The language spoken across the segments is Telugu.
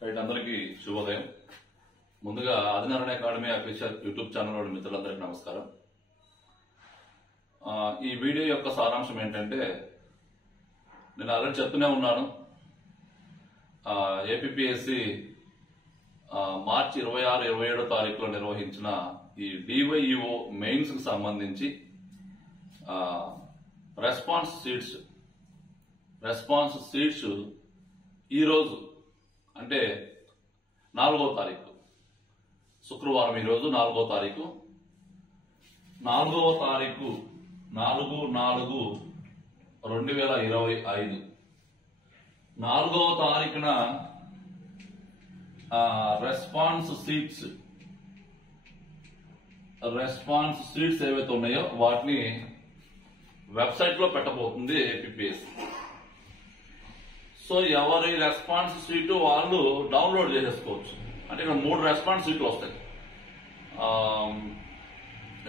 రైట్, అందరికీ శుభోదయం. ముందుగా Adinarayana academy official YouTube channel మిత్రులందరికీ నమస్కారం. ఈ వీడియో యొక్క సారాంశం ఏంటంటే, నేను ఆల్రెడీ చెప్తూనే ఉన్నాను, ఏపీఎస్సి మార్చి 26, 27 తారీఖులో నిర్వహించిన ఈ డివైఈఓ మెయిన్స్ కు సంబంధించి రెస్పాన్స్ షీట్స్ ఈరోజు అంటే 4వ తారీఖు శుక్రవారం, ఈరోజు 4వ తారీఖు 4/4/2025 4వ తారీఖున రెస్పాన్స్ షీట్స్ ఏవైతే ఉన్నాయో వాటిని వెబ్సైట్ లో పెట్టబోతుంది ఏపీఎస్సి. సో ఎవరి రెస్పాన్స్ షీట్ వాళ్ళు డౌన్లోడ్ చేసేసుకోవచ్చు. అంటే ఇక్కడ 3 రెస్పాన్స్ షీట్లు వస్తాయి: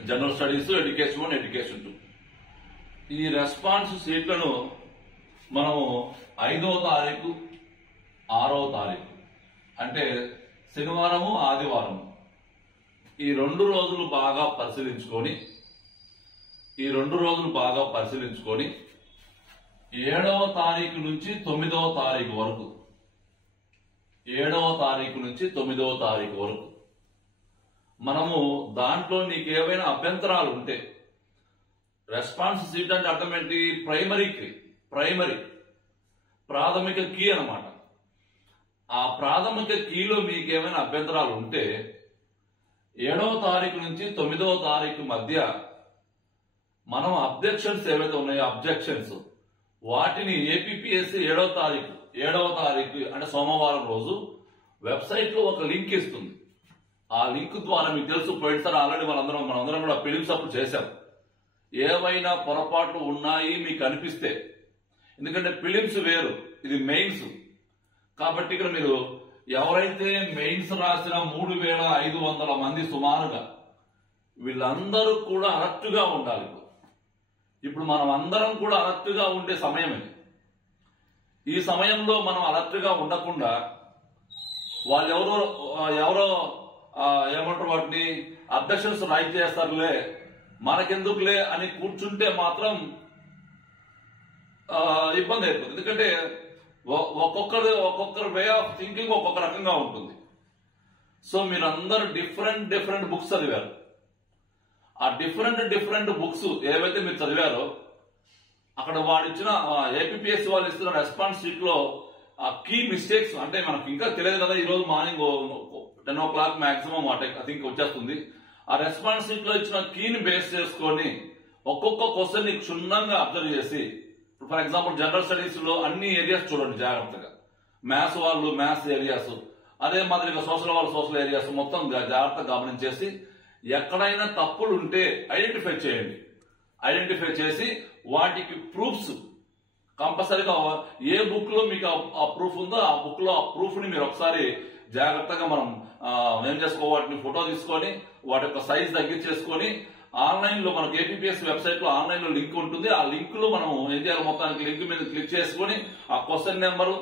జనరల్ స్టడీస్, ఎడ్యుకేషన్ 1, ఎడ్యుకేషన్ 2. ఈ రెస్పాన్స్ షీట్లను మనము 5వ తారీఖు, 6వ తారీఖు అంటే శనివారము, ఆదివారము ఈ 2 రోజులు బాగా పరిశీలించుకొని 7వ తారీఖు నుంచి 9వ తారీఖు వరకు 7వ తారీఖు నుంచి 9వ తారీఖు వరకు మనము దాంట్లో నీకు ఏవైనా అభ్యంతరాలు ఉంటే, రెస్పాన్స్ షీట్ అంటే అర్థం ఏంటి? ప్రాథమిక కీ అన్నమాట. ఆ ప్రాథమిక కీలో మీకు ఏమైనా అభ్యంతరాలు ఉంటే 7వ తారీఖు నుంచి 9వ తారీఖు మధ్య మనం అబ్జెక్షన్స్ ఏవైతే ఉన్నాయో వాటిని ఏపీఎస్సి 7వ తారీఖు అంటే సోమవారం రోజు వెబ్సైట్ లో ఒక లింక్ ఇస్తుంది. ఆ లింక్ ద్వారా మీకు తెలుసు, పోయినసారి ఆల్రెడీ మనందరం కూడా ప్రిలిమ్స్ అప్పుడు చేశాం. ఏవైనా పొరపాట్లు ఉన్నాయి మీకు అనిపిస్తే, ఎందుకంటే ప్రిలిమ్స్ వేరు, ఇది మెయిన్స్ కాబట్టి ఇక్కడ మీరు ఎవరైతే మెయిన్స్ రాసిన 3500 మంది సుమారుగా వీళ్ళందరూ కూడా అలర్ట్ గా ఉండాలి. ఇప్పుడు మనం అందరం కూడా అలర్ట్ గా ఉండే సమయం ఇది. ఈ సమయంలో మనం అలర్ట్ గా ఉండకుండా వాళ్ళు ఎవరో ఏమంటారు, వాటిని అబ్జెక్షన్స్ రైట్ చేస్తారులే, మనకెందుకులే అని కూర్చుంటే మాత్రం ఇబ్బంది అయిపోతుంది. ఎందుకంటే ఒక్కొక్కరు వే ఆఫ్ థింకింగ్ ఒక్కొక్క రకంగా ఉంటుంది. సో మీరందరూ డిఫరెంట్ బుక్స్ చదివారు. ఆ డిఫరెంట్ బుక్స్ ఏవైతే మీరు చదివారో అక్కడ వాడిచ్చిన ఏపీఎస్సి వాళ్ళు ఇస్తున్న రెస్పాన్స్ షీట్ లో ఆ కీ మిస్టేక్స్, అంటే మనకు ఇంకా తెలియదు కదా, ఈ రోజు morning 10 o'clock maximum I think వచ్చేస్తుంది. ఆ రెస్పాన్స్ షీట్ లో ఇచ్చిన కీని బేస్ చేసుకొని ఒక్కొక్క క్వశ్చన్ ని క్షుణ్ణంగా అబ్జర్వ్ చేసి, ఫర్ ఎగ్జాంపుల్ జనరల్ స్టడీస్ లో అన్ని ఏరియాస్ చూడండి జాగ్రత్తగా, మ్యాథ్స్ వాళ్ళు మ్యాథ్స్ ఏరియాస్, అదే మాదిరిగా సోషల్ వాళ్ళు సోషల్ ఏరియాస్ మొత్తం జాగ్రత్తగా గమనించేసి ఎక్కడైనా తప్పులు ఉంటే ఐడెంటిఫై చేసి వాటికి ప్రూఫ్స్ కంపల్సరీగా ఏ బుక్ లో మీకు ఆ ప్రూఫ్ ఉందో ఆ బుక్ లో ఆ ప్రూఫ్ ని మీరు ఒకసారి జాగ్రత్తగా మనం ఏం చేసుకోవాలి, వాటిని ఫోటో తీసుకొని వాటి యొక్క సైజ్ తగ్గించేసుకొని ఆన్లైన్ లో మనకు ఏపీఎస్సి వెబ్సైట్ లో ఆన్లైన్ లో లింక్ ఉంటుంది. ఆ లింక్ లో మనం ఏం చేయాలి, మొత్తానికి లింక్ మీద క్లిక్ చేసుకుని ఆ క్వశ్చన్ నెంబరు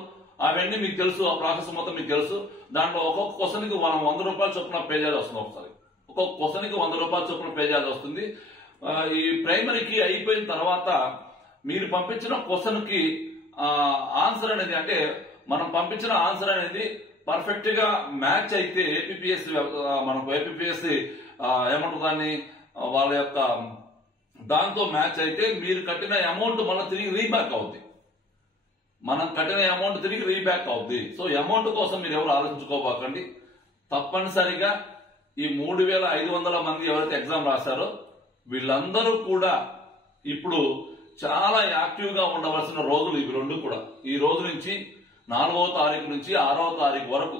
అవన్నీ మీకు తెలుసు, ఆ ప్రాసెస్ మొత్తం మీకు తెలుసు. దాంట్లో ఒక్కొక్క క్వశ్చన్ కి మనం 100 రూపాయలు చొప్పున పే చేయాల్సి వస్తుంది. ఒకసారి ఒక్కొక్క క్వశ్చన్ కి 100 రూపాయలు చొప్పున పే చేయాల్సి వస్తుంది. ఈ ప్రైమరీకి అయిపోయిన తర్వాత మీరు పంపించిన క్వశ్చన్ కి ఆన్సర్ అనేది, అంటే మనం పంపించిన ఆన్సర్ అనేది పర్ఫెక్ట్ గా మ్యాచ్ అయితే ఏపీఎస్సి ఏమంటారు దాన్ని, వాళ్ళ యొక్క దాంతో మ్యాచ్ అయితే మీరు కట్టిన అమౌంట్ మళ్ళీ తిరిగి రీబ్యాక్ అవుద్ది. మనం కట్టిన అమౌంట్ తిరిగి రీబ్యాక్ అవుద్ది. సో అమౌంట్ కోసం మీరు ఎవరు ఆలోచించుకోబాకండి. తప్పనిసరిగా ఈ 3500 మంది ఎవరైతే ఎగ్జామ్ రాశారో వీళ్ళందరూ కూడా ఇప్పుడు చాలా యాక్టివ్ గా ఉండవలసిన రోజులు ఇవి 2 కూడా. ఈ రోజు నుంచి 4వ తారీఖు నుంచి 6వ తారీఖు వరకు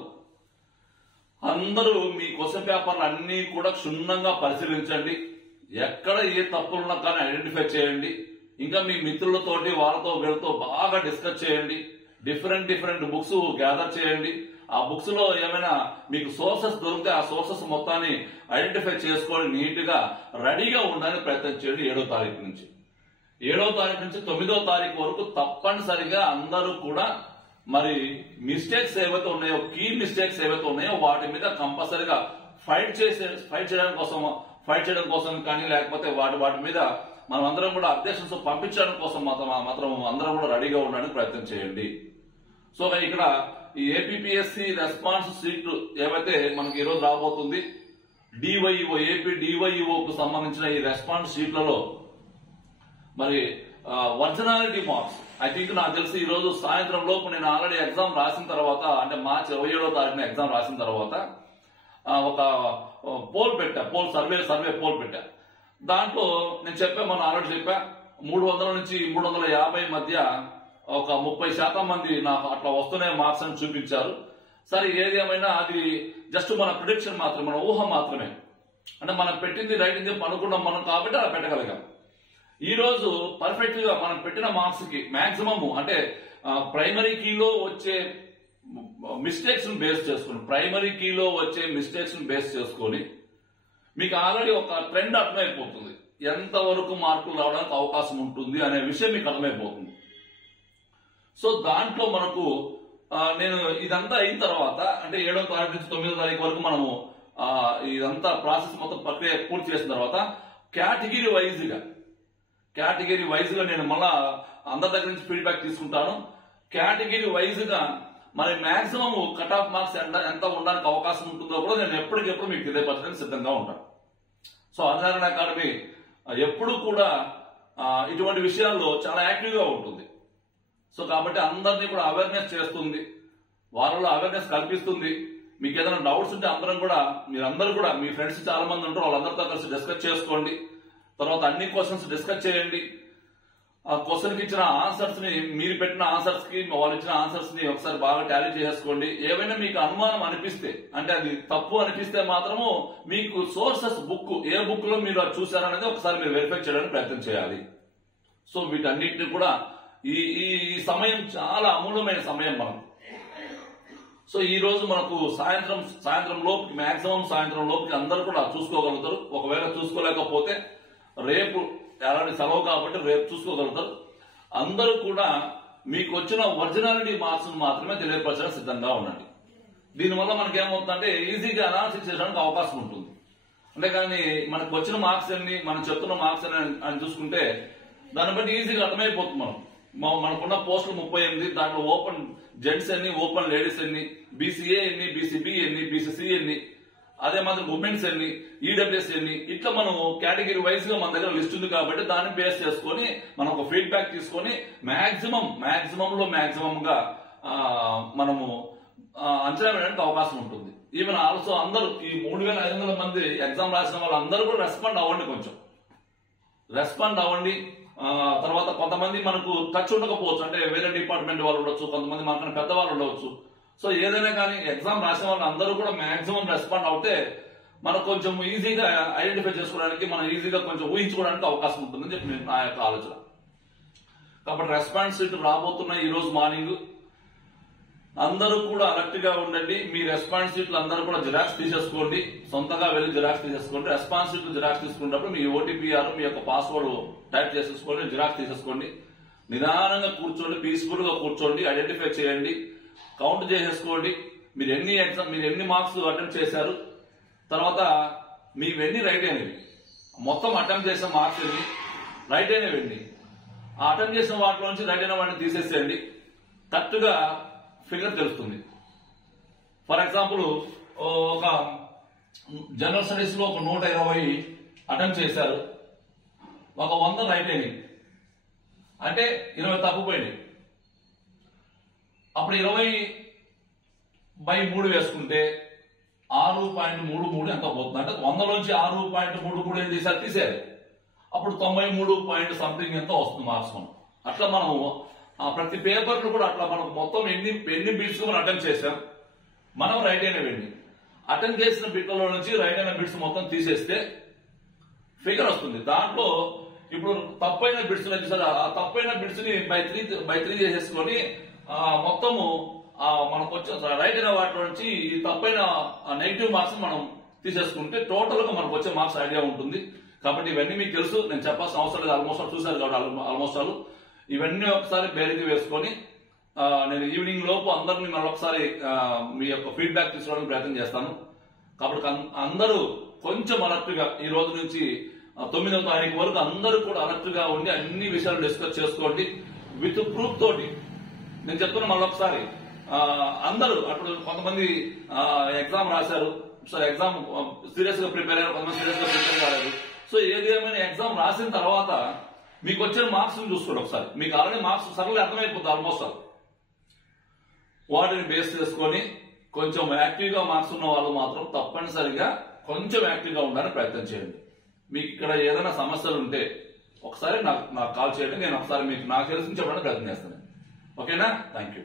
అందరూ మీ క్వశ్చన్ పేపర్లు అన్ని కూడా క్షుణ్ణంగా పరిశీలించండి. ఎక్కడ ఏ తప్పులున్నా కానీ ఐడెంటిఫై చేయండి. ఇంకా మీ మిత్రులతోటి వాళ్ళతో వీళ్ళతో బాగా డిస్కస్ చేయండి. డిఫరెంట్ బుక్స్ గ్యాదర్ చేయండి. ఆ బుక్స్ లో ఏమైనా మీకు సోర్సెస్ దొరికితే ఆ సోర్సెస్ మొత్తాన్ని ఐడెంటిఫై చేసుకొని నీట్ గా రెడీగా ఉండడానికి ప్రయత్నం చేయండి. 7వ తారీఖు నుంచి 9వ తారీఖు వరకు తప్పనిసరిగా అందరూ కూడా మరి మిస్టేక్స్ ఏవైతే ఉన్నాయో, కీ మిస్టేక్స్ ఏవైతే ఉన్నాయో వాటి మీద కంపల్సరీగా ఫైట్ చేయడం కోసం కానీ, లేకపోతే వాటి మీద మనం అందరం కూడా అప్డేషన్స్ పంపించడం కోసం మాత్రం అందరం కూడా రెడీగా ఉండడానికి ప్రయత్నం చేయండి. సో ఇక్కడ ఈ ఏపీపీఎస్సీ రెస్పాన్స్ షీట్ ఏవైతే మనకి ఈరోజు రాబోతుంది, డివైఈఓ ఏపీ డివైఈఓకు సంబంధించిన ఈ రెస్పాన్స్ షీట్లలో మరి ఒరిజినాలిటీ మార్క్స్ ఐ థింక్ నాకు తెలిసి ఈ రోజు సాయంత్రం లోపు నేను ఆల్రెడీ ఎగ్జామ్ రాసిన తర్వాత, అంటే మార్చి 27వ తారీఖున ఎగ్జామ్ రాసిన తర్వాత ఒక పోల్ పెట్టా, సర్వే పోల్ పెట్టా. దాంట్లో నేను మనం ఆల్రెడీ చెప్పా 300 నుంచి 350 మధ్య ఒక 30% మంది నాకు అట్లా వస్తున్నాయి మార్క్స్ అని చూపించారు. సరే ఏది ఏమైనా అది జస్ట్ మన ప్రిడిక్షన్ మాత్రమే, మన ఊహ మాత్రమే. అంటే మనం పెట్టింది రైట్ అని చెప్పి అనుకున్నాం మనం, కాబట్టి అలా పెట్టగలిగాం. ఈ రోజు పర్ఫెక్ట్ గా మనం పెట్టిన మార్క్స్ కి మాక్సిమం అంటే ప్రైమరీ కీలో వచ్చే మిస్టేక్స్ బేస్ చేసుకొని మీకు ఆల్రెడీ ఒక ట్రెండ్ అర్థమైపోతుంది, ఎంతవరకు మార్కులు రావడానికి అవకాశం ఉంటుంది అనే విషయం మీకు అర్థమైపోతుంది. సో దాంట్లో మనకు నేను ఇదంతా అయిన తర్వాత, అంటే 7వ తారీఖు నుంచి 9వ తారీఖు వరకు మనము ఇదంతా ప్రాసెస్ మొత్తం ప్రక్రియ పూర్తి చేసిన తర్వాత కేటగిరీ వైజ్ గా నేను మళ్ళా అందరి దగ్గర నుంచి ఫీడ్బ్యాక్ తీసుకుంటాను. కేటగిరీ వైజ్ గా మరి మాక్సిమం కట్ ఆఫ్ మార్క్స్ ఎంత ఉండడానికి అవకాశం ఉంటుందో కూడా నేను ఎప్పటికెప్పుడు మీకు తెలియపరచడానికి సిద్ధంగా ఉంటాను. సో ఆధారణ అకాడమీ ఎప్పుడు కూడా ఇటువంటి విషయాల్లో చాలా యాక్టివ్ గా ఉంటుంది. సో కాబట్టి అందరినీ కూడా అవేర్నెస్ చేస్తుంది, వాళ్ళలో అవేర్నెస్ కల్పిస్తుంది. మీకు ఏదైనా డౌట్స్ ఉంటే మీరందరూ కూడా మీ ఫ్రెండ్స్ చాలా మంది ఉంటారు, వాళ్ళందరితో కలిసి డిస్కస్ చేసుకోండి. తర్వాత అన్ని క్వశ్చన్స్ డిస్కస్ చేయండి. ఆ క్వశ్చన్ కి ఇచ్చిన ఆన్సర్స్ ని, మీరు పెట్టిన ఆన్సర్స్ కి వాళ్ళు ఇచ్చిన ఆన్సర్స్ ని ఒకసారి బాగా టాలీ చేసుకోండి. ఏవైనా మీకు అనుమానం అనిపిస్తే, అంటే అది తప్పు అనిపిస్తే మాత్రము మీకు సోర్సెస్ ఏ బుక్ లో మీరు అది చూసారనేది ఒకసారి మీరు వెరిఫై చేయడానికి ప్రయత్నం చేయాలి. సో వీటన్నిటిని కూడా ఈ సమయం చాలా అమూల్యమైన సమయం మనకు. సో ఈ రోజు మనకు సాయంత్రం లోపు మాక్సిమం సాయంత్రం లోపుకి అందరూ కూడా చూసుకోగలుగుతారు. ఒకవేళ చూసుకోలేకపోతే రేపు అలాంటి సెలవు కాబట్టి రేపు చూసుకోగలుగుతారు. అందరూ కూడా మీకు వచ్చిన ఒరిజినాలిటీ మార్క్స్ మాత్రమే తెలియపరచడానికి సిద్ధంగా ఉండండి. దీనివల్ల మనకేమవుతుందంటే ఈజీగా అనాలిసిస్ చేయడానికి అవకాశం ఉంటుంది. అంటే కానీ మనకు వచ్చిన మార్క్స్ ఎన్ని, మనం చెప్తున్న మార్క్స్ అని చూసుకుంటే దాన్ని బట్టి ఈజీగా అర్థమైపోతుంది. మనకున్న పోస్టులు 38, దాంట్లో ఓపెన్ జెంట్స్ ఎన్ని, ఓపెన్ లేడీస్ ఎన్ని, బీసీఏ ఎన్ని, బీసీబీ ఎన్ని, బీసీసీ ఎన్ని, అదే మాత్రం ఉమెన్స్ ఎన్ని, ఈడబ్ల్యూఎస్ ఎన్ని, ఇట్లా మనం కేటగిరీ వైజ్ గా మన దగ్గర లిస్ట్ ఉంది కాబట్టి దాన్ని బేస్ చేసుకొని మనం ఒక ఫీడ్బ్యాక్ తీసుకొని మాక్సిమం గా మనము అంచనా వేయడానికి అవకాశం ఉంటుంది. ఈవెన్ ఆల్సో అందరూ ఈ 3500 మంది ఎగ్జామ్ రాసిన వాళ్ళు అందరూ కూడా రెస్పాండ్ అవ్వండి. తర్వాత కొంతమంది మనకు టచ్ ఉండకపోవచ్చు, అంటే వేరే డిపార్ట్మెంట్ వాళ్ళు ఉండొచ్చు, కొంతమంది మనకన్నా పెద్దవాళ్ళు ఉండవచ్చు. సో ఏదైనా కానీ ఎగ్జామ్ రాసిన వాళ్ళు అందరూ కూడా మాక్సిమం రెస్పాండ్ అవుతే మనకు కొంచెం ఈజీగా ఐడెంటిఫై చేసుకోవడానికి, మనం ఈజీగా కొంచెం ఊహించుకోవడానికి అవకాశం ఉంటుందని చెప్పి నా యొక్క ఆలోచన. కాబట్టి రెస్పాన్స్ షీట్ రాబోతున్న ఈ రోజు మార్నింగ్ అందరూ కూడా అలర్ట్ గా ఉండండి. మీ రెస్పాన్స్ షీట్లు అందరూ కూడా జిరాక్స్ తీసేసుకోండి, సొంతంగా వెళ్ళి జిరాక్స్ తీసేసుకోండి. రెస్పాన్స్ షీట్లు జిరాక్స్ తీసుకున్నప్పుడు మీ ఓటీపీఆర్, మీ యొక్క పాస్వర్డ్ టైప్ చేసేసుకోండి, జిరాక్స్ తీసేసుకోండి. నిదానంగా కూర్చోండి, పీస్ఫుల్ గా కూర్చోండి, ఐడెంటిఫై చేయండి, కౌంట్ చేసేసుకోండి. మీరు ఎన్ని మార్క్స్ అటెంప్ట్ చేశారు, తర్వాత మీవెన్ని రైట్ అయినవి, మొత్తం అటెంప్ట్ చేసిన మార్క్స్ ఎన్ని, రైట్ అయినవి, ఆ అటెంప్ట్ చేసిన వాటిలో నుంచి రైట్ అయిన వాటిని తీసేసేయండి. కరెక్ట్ గా ఫిగర్ తెలుస్తుంది. ఫర్ ఎగ్జాంపుల్ ఒక జనరల్ స్టడీస్ లో ఒక 120 అటెంప్ట్ చేశారు, ఒక 100 రైట్ అయినాయి, అంటే 20 తప్పిపోయినాయి. అప్పుడు 20/3 వేసుకుంటే 6.33 ఎంత పోతుంది, అంటే 100లోంచి 6.33 ఏం చేశారు, తీసేయాలి. అప్పుడు 93 సంథింగ్ ఎంత వస్తుంది మార్క్స్. మనం అట్లా మనం ప్రతి పేపర్ కూడా అట్లా మనకు మొత్తం ఎన్ని బిట్స్ మనం అటెంప్ట్ చేసాం, మనం రైట్ అయినవి అటెంప్ట్ చేసిన బిట్లలో నుంచి రైట్ అయిన బిట్స్ మొత్తం తీసేస్తే ఫిగర్ వస్తుంది. దాంట్లో ఇప్పుడు తప్పైన బిట్స్ ఆ తప్పైన బిట్స్ ని బై 3 చేసేసుకొని మొత్తము మనకు వచ్చిన రైట్ అయిన వాటి నుంచి ఈ తప్పైన నెగిటివ్ మార్క్స్ మనం తీసేసుకుంటే టోటల్ గా మనకు వచ్చే మార్క్స్ ఐడియా ఉంటుంది. కాబట్టి ఇవన్నీ మీకు తెలుసు, నేను చెప్పాల్సిన అవసరం లేదు. ఆల్మోస్ట్ చూసారు కాబట్టి ఆల్మోస్ట్ ఇవన్నీ ఒకసారి బేరీకి వేసుకొని నేను ఈవినింగ్ లోపు అందరినీ మరొకసారి మీ యొక్క ఫీడ్బ్యాక్ తీసుకోవడానికి ప్రయత్నం చేస్తాను. కాబట్టి అందరూ కొంచెం అలర్ట్ గా ఈ రోజు నుంచి 9వ తారీఖు వరకు అందరూ కూడా అలర్ట్ గా ఉండి అన్ని విషయాలు డిస్కస్ చేసుకోండి విత్ ప్రూఫ్ తోటి. నేను చెప్తున్నా మళ్ళొకసారి, అందరూ అప్పుడు కొంతమంది ఎగ్జామ్ రాశారు, సో ఎగ్జామ్ సీరియస్ గా ప్రిపేర్ అయ్యారు, కొంతమంది సీరియస్ గా ప్రిపేర్ కాలేదు. సో ఏదేమైనా ఎగ్జామ్ రాసిన తర్వాత మీకు వచ్చిన మార్క్స్ చూసుకోండి ఒకసారి. మీకు ఆల్రెడీ మార్క్స్ సరళి అర్థమైపోతుంది ఆల్మోస్ట్. వాటిని బేస్ చేసుకొని కొంచెం యాక్టివ్ గా మార్క్స్ ఉన్న వాళ్ళు మాత్రం తప్పనిసరిగా కొంచెం యాక్టివ్ గా ఉండాలని ప్రయత్నం చేయండి. మీకు ఇక్కడ ఏదైనా సమస్యలు ఉంటే ఒకసారి నాకు కాల్ చేయండి. నేను ఒకసారి మీకు నాకు తెలిసి చెప్పడానికి ప్రయత్నం చేస్తాను. ఓకేనా? Thank you.